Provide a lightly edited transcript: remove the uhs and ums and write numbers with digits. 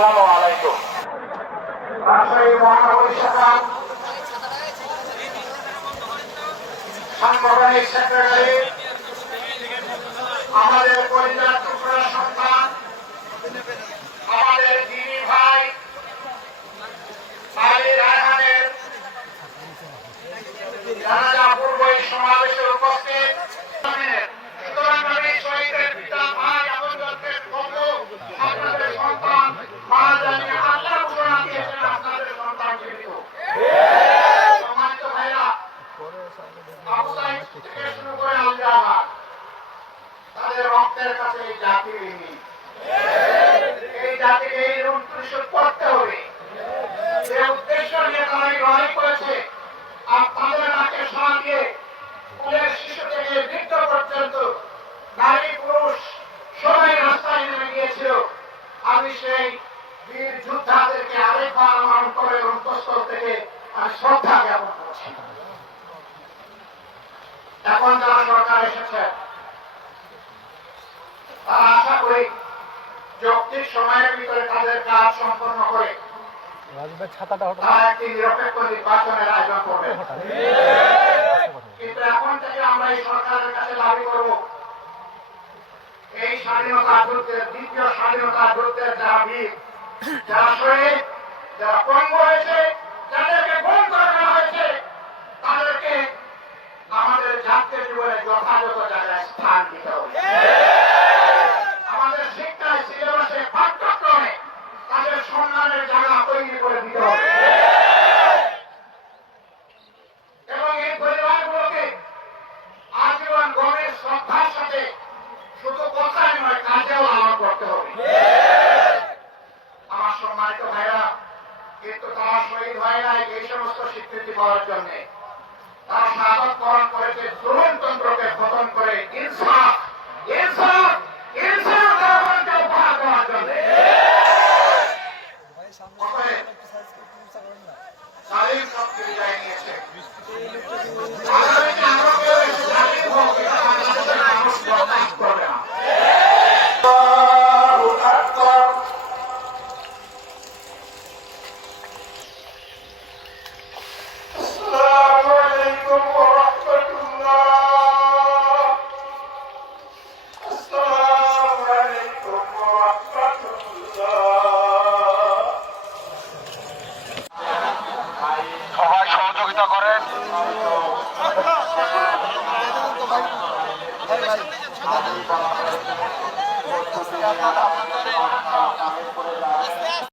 আসসালামু আলাইকুম। রাজশাহী মহানগরী শাখা সাংগঠনিক সেক্রেটারি আমাদের পরিবার টুকরা সন্তান আমাদের দিনী ভাই আলী রায়হানের জানাজা পূর্ব এই সমাবেশে উপস্থিত সুতরাং আমি শহীদের পিতা ভাই আপনজনদের বন্ধু আপনাদের সন্তান মারা জানিয়ে আল্লাহ ঘোষণা দিয়েছেন আপনাদের সন্তান জীবিত। সম্মানিত ভাইরা, আবু সাইদ থেকে শুরু করে আলজাহার তাদের রক্তের কাছে এই জাতি ঋণী। এই জাতিকে এই ঋণ পরিশোধ করতে হবে। যে উদ্দেশ্য নিয়ে তারা এই লড়াই করেছে আর তাদের নাকে সাড়া দিয়ে স্কুলের শিশু থেকে বৃদ্ধ পর্যন্ত নারী পুরুষ সবাই রাস্তায় নেমে গিয়েছিল। আমি সেই বীর যোদ্ধাদেরকে আরেকবার আমার অন্তরের অন্তঃস্থল থেকে আমি শ্রদ্ধা জ্ঞাপন করছি। এখন যারা সরকার এসেছে তারা আশা করি যৌক্তিক সময়ের ভিতরে তাদের কাজ সম্পন্ন করে তারা একটি নিরপেক্ষ নির্বাচনের আয়োজন করবে। কিন্তু এখন থেকে আমরা এই সরকারের কাছে দাবি করব, এই স্বাধীনতা যুদ্ধের দ্বিতীয় স্বাধীনতা যুদ্ধের যারা বীর, যারা শহীদ, যারা পঙ্গু হয়েছে, যাদেরকে গুম করে দেওয়া হয়েছে, তাদেরকে আমাদের জাতীয় জীবনে যথাযথ জায়গায় স্থান দিতে হবে। আমাদের শিক্ষায় সিলেবাসে পাঠ্যক্রমে তাদের সম্মানের জায়গা তৈরি করে দিতে হবে এবং এই পরিবারগুলোকে আজীবন গভীর শ্রদ্ধার সাথে শুধু কথাই নয় কাজেও লালন করতে হবে। আমার সম্মানিত ভাইরা, কিন্তু তারা শহীদ হয় নাই এই সমস্ত স্বীকৃতি পাওয়ার জন্য। তারা শাহাদাত বরণ করেছে জুলুমতন্ত্রকে খতম করে ইনসাফ ইনসাফ ইনসাফ দেওয়াকে উপহার দেওয়ার জন্য। জালিম শক্তি বিদায় নিয়েছে। আগামীতে আরো কেউ এসে জালিম হোক, এটা বাংলাদেশের মানুষ বরদাস্ত করবে না। সবাই সহযোগিতা করেন।